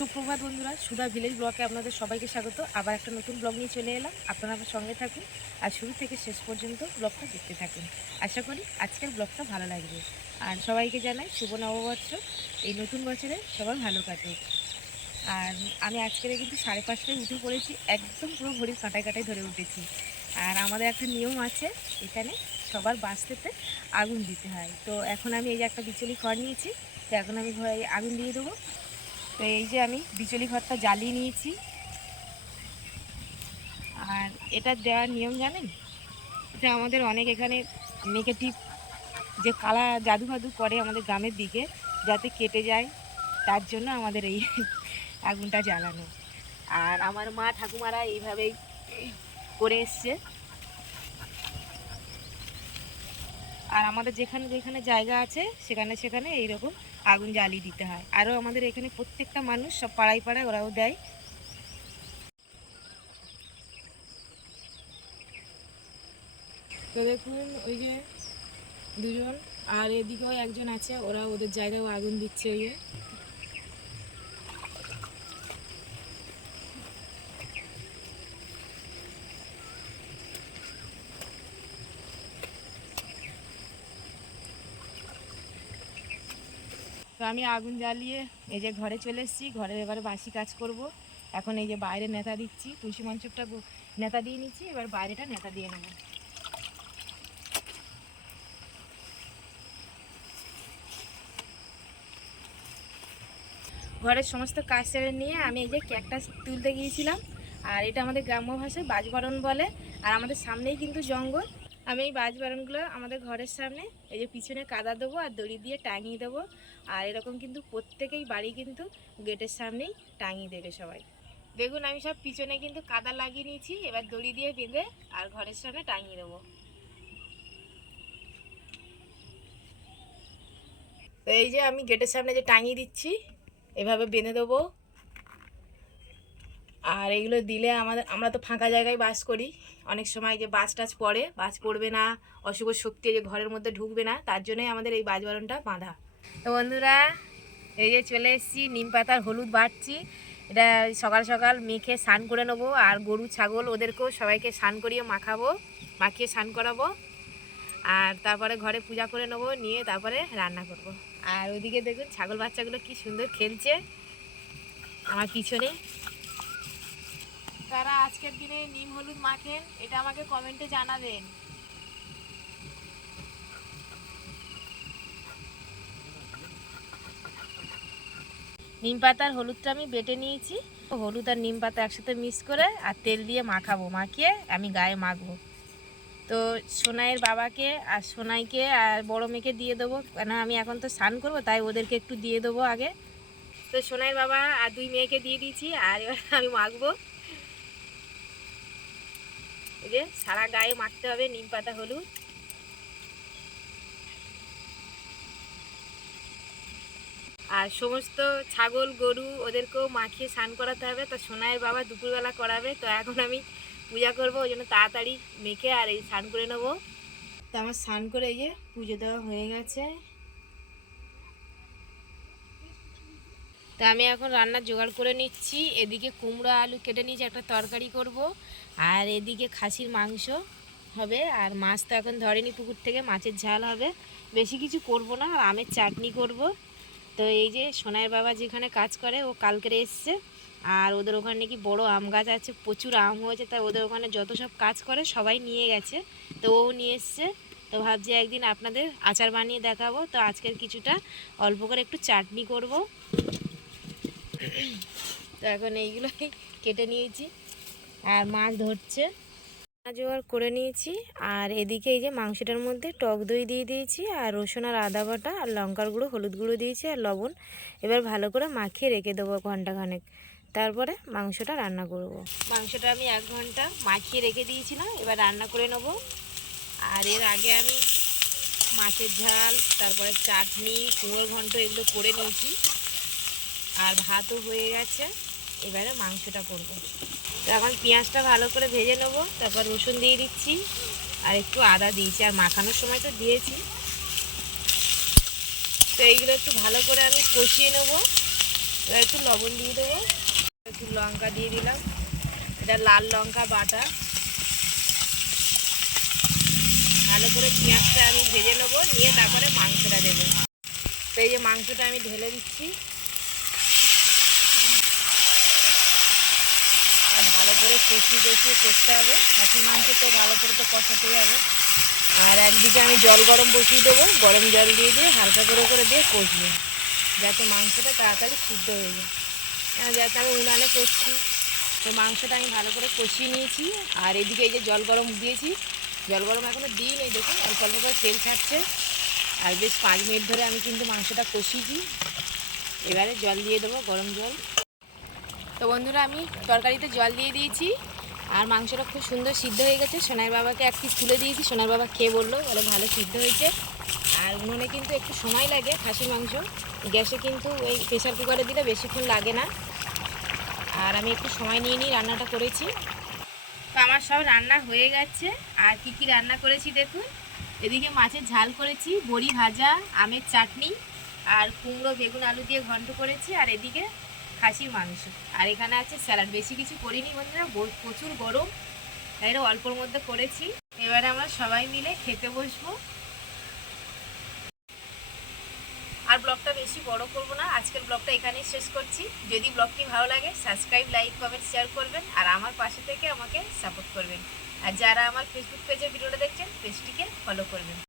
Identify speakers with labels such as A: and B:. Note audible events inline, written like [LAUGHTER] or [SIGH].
A: সুপ্রভাত বন্ধুরা, সুধা ভিলেজ ব্লকে আপনাদের সবাইকে স্বাগত। আবার একটা নতুন ব্লগ নিয়ে চলে এলাম। আপনারা আমার সঙ্গে থাকুন আর শুরু থেকে শেষ পর্যন্ত ব্লগটা দেখতে থাকুন। আশা করি আজকের ব্লগটা ভালো লাগবে। আর সবাইকে জানাই শুভ নববর্ষ। এই নতুন বছরে সবার ভালো কাটুক। আর আমি আজকের কিন্তু সাড়ে পাঁচটায় উঠে পড়েছি, একদম পুরো ঘড়ির কাঁটায় কাঁটায় ধরে উঠেছি। আর আমাদের একটা নিয়ম আছে, এখানে সবার বাঁচতেতে আগুন দিতে হয়। তো এখন আমি এই যে একটা বিচলি খড় নিয়েছি, তো এখন আমি ঘরে আগুন দিয়ে দেবো। তো এই যে আমি বিচলি ঘরটা জ্বালিয়ে নিয়েছি। আর এটা দেওয়ার নিয়ম জানেন? এটা আমাদের অনেক এখানে নেগেটিভ যে কালা জাদু ফাদু করে আমাদের গ্রামের দিকে, যাতে কেটে যায়, তার জন্য আমাদের এই [LAUGHS] আগুনটা জ্বালানো। আর আমার মা ঠাকুমারা এইভাবেই করে এসছে। আর আমাদের যেখানে যেখানে জায়গা আছে, সেখানে সেখানে এইরকম আগুন জ্বালিয়ে দিতে হয়। আরও আমাদের এখানে প্রত্যেকটা মানুষ, সব পাড়ায় পাড়ায় ওরাও দেয়। তো দেখুন, ওই যে দুজন, আর এদিকেও একজন আছে, ওরা ওদের জায়গায় আগুন দিচ্ছে, ওই তো আমি আগুন জ্বালিয়ে এই যে ঘরে চলে এসেছি ঘরে এবারে বাসি কাজ করব। এখন এই যে বাইরে নেতা দিচ্ছি, তুলসী মঞ্চকটা গো- নেতা দিয়ে নিচ্ছি, এবার বাইরেটা নেতা দিয়ে নেব। ঘরের সমস্ত কাজ সেরে নিয়ে আমি এই যে ক্যাকটাস তুলতে গিয়েছিলাম। আর এটা আমাদের গ্রাম্য ভাষায় বাজবরণ বলে। আর আমাদের সামনেই কিন্তু জঙ্গল। আমি এই বাজ বারণগুলো আমাদের ঘরের সামনে, এই যে পিছনে কাদা দেবো আর দড়ি দিয়ে টাঙিয়ে দেবো। আর এরকম কিন্তু প্রত্যেকেই বাড়ি কিন্তু গেটের সামনেই টাঙিয়ে দেবে সবাই। দেখুন, আমি সব পিছনে কিন্তু কাদা লাগিয়ে নিয়েছি, এবার দড়ি দিয়ে বেঁধে আর ঘরের সামনে টাঙিয়ে দেবো। তো এই যে আমি গেটের সামনে যে টাঙিয়ে দিচ্ছি, এভাবে বেঁধে দেবো। আর এগুলো দিলে আমাদের, আমরা তো ফাঁকা জায়গায় বাস করি। অনেক সময় যে বাস টাস পড়ে বাস পড়বে না, অশুভ শক্তি যে ঘরের মধ্যে ঢুকবে না, তার জন্যই আমাদের এই বাজবারণটা বাঁধা। তো বন্ধুরা, এই যে চলে এসেছি, নিম পাতার হলুদ বাটছি। এটা সকাল সকাল মেখে স্নান করে নেব, আর গরু, ছাগল, ওদেরকেও সবাইকে স্নান করিয়ে মাখাবো, মাখিয়ে স্নান করাবো। আর তারপরে ঘরে পূজা করে নেব, নিয়ে তারপরে রান্না করব। আর ওইদিকে দেখুন, ছাগল বাচ্চাগুলো কি সুন্দর খেলছে। আমার পিছনে তারা আজকের দিনে নিম হলুদ মাখেন, এটা আমাকে কমেন্টে জানাবেন। নিম পাতার হলুদটা আমি বেটে নিয়েছি। হলুদ আর নিম পাতা একসাথে মিক্স করে আর তেল দিয়ে মাখাবো। মাখিয়ে আমি গায়ে মাখবো। তো সোনাইয়ের বাবাকে আর সোনাইকে আর বড় মেয়েকে দিয়ে দেবো। কেন আমি এখন তো স্নান করব, তাই ওদেরকে একটু দিয়ে দেবো আগে। তো সোনাইয়ের বাবা আর দুই মেয়েকে দিয়ে দিয়েছি, আর এবার আমি মাখবো। এই যে সারা গায়ে মাখতে হবে, নিম পাতা, হলুদ। আর সমস্ত ছাগল, গরু ওদেরকেও মাখিয়ে স্নান করাতে হবে। তো সোনাইয়ের বাবা দুপুরবেলা করাবে, তো এখন আমি পূজা করব, ওই জন্য তাড়াতাড়ি মেখে আর এই স্নান করে নেব। তো আমার স্নান করে এই যে পুজো দেওয়া হয়ে গেছে। তা আমি এখন রান্নার জোগাড় করে নিচ্ছি। এদিকে কুমড়ো আলু কেটে নিয়েছি, একটা তরকারি করব। আর এদিকে খাসির মাংস হবে। আর মাছ তো এখন ধরেনি, পুকুর থেকে মাছের ঝাল হবে। বেশি কিছু করব না, আর আমের চাটনি করব। তো এই যে সোনাইয়ের বাবা যেখানে কাজ করে, ও কালকেরে এসছে। আর ওদের ওখানে নাকি বড় আম গাছ আছে, প্রচুর আম হয়েছে। তাই ওদের ওখানে যত সব কাজ করে, সবাই নিয়ে গেছে। তো ও নিয়ে এসছে। তো ভাবছি একদিন আপনাদের আচার বানিয়ে দেখাবো। তো আজকের কিছুটা অল্প করে একটু চাটনি করব। তো এখন এইগুলোই কেটে নিয়েছি আর মাছ ধরছে। মাছ জোগাড় করে নিয়েছি আর এদিকে এই যে মাংসটার মধ্যে টক দই দিয়ে দিয়েছি আর রসুন আর আদা বাটা আর লঙ্কার গুঁড়ো, হলুদ গুঁড়ো দিয়েছি আর লবণ। এবার ভালো করে মাখিয়ে রেখে দেবো ঘন্টাখানেক তারপরে মাংসটা রান্না করব। মাংসটা আমি এক ঘণ্টা মাখিয়ে রেখে দিয়েছিলাম, এবার রান্না করে নেব। আর এর আগে আমি মাছের ঝাল, তারপরে চাটনি, কুমড়োর ঘন্ট এগুলো করে নিয়েছি। আর ভাতও হয়ে গেছে। এবারে মাংসটা করব। তো এখন পেঁয়াজটা ভালো করে ভেজে নেব। তারপর রসুন দিয়ে দিচ্ছি। আর একটু আদা দিয়েছি। আর মাখানোর সময় তো দিয়েছি। তো এইগুলো একটু ভালো করে আমি কষিয়ে নেব। এবার একটু লবণ দিয়ে দেবো। একটু লঙ্কা দিয়ে দিলাম। এটা লাল লঙ্কা বাটা। ভালো করে পেঁয়াজটা আমি ভেজে নেব। নিয়ে তারপরে মাংসটা দেবো। তো এই যে মাংসটা আমি ঢেলে দিচ্ছি আর ভালো করে কষি কষিয়ে করতে হবে। খাসি মাংস তো ভালো করে তো কষাতে হবে। আর একদিকে আমি জল গরম বসিয়ে দেবো। গরম জল দিয়ে দিয়ে হালকা করে করে দিয়ে কষবো। যাতে মাংসটা তাড়াতাড়ি সিদ্ধ হয়ে যায়। যাতে আমি উনানে করছি তো মাংসটা আমি ভালো করে কষিয়ে নিয়েছি। আর এদিকে এই যে জল গরম দিয়েছি। জল গরম এখনও দিই নেই দেখুন, অল্প অল্প করে তেল ছাড়ছে। আর বেশ পাঁচ মিনিট ধরে আমি কিন্তু মাংসটা কষিয়েছি। এবারে জল দিয়ে দেবো গরম জল। তো বন্ধুরা, আমি তরকারিতে জল দিয়ে দিয়েছি আর মাংসটা খুব সুন্দর সিদ্ধ হয়ে গেছে। সোনার বাবাকে এক পিস তুলে দিয়েছি। সোনার বাবা খেয়ে বলল বলে ভালো সিদ্ধ হয়েছে। আর উনুনে কিন্তু একটু সময় লাগে খাসির মাংস। গ্যাসে কিন্তু ওই প্রেশার কুকারে দিলে বেশিক্ষণ লাগে না। আর আমি একটু সময় নিয়ে নিয়ে রান্নাটা করেছি। তো আমার সব রান্না হয়ে গেছে। আর কি কি রান্না করেছি দেখুন। এদিকে মাছের ঝাল করেছি, বড়ি ভাজা, আমের চাটনি আর কুমড়ো, বেগুন, আলু দিয়ে ঘন্ট করেছি। আর এদিকে খাসির মাংস। আর এখানে আছে স্যালাড। বেশি কিছু করিনি বন্ধুরা প্রচুর গরম। তাই অল্পর মধ্যে করেছি। এবারে আমরা সবাই মিলে খেতে বসবো। আর ব্লগটা বেশি বড় করব না, আজকের ব্লগটা এখানেই শেষ করছি। যদি ব্লগটি ভালো লাগে, সাবস্ক্রাইব, লাইক, কমেন্ট, শেয়ার করবেন। আর আমার পাশে থেকে আমাকে সাপোর্ট করবেন। আর যারা আমার ফেসবুক পেজে ভিডিওটা দেখছেন পেজটিকে ফলো করবেন।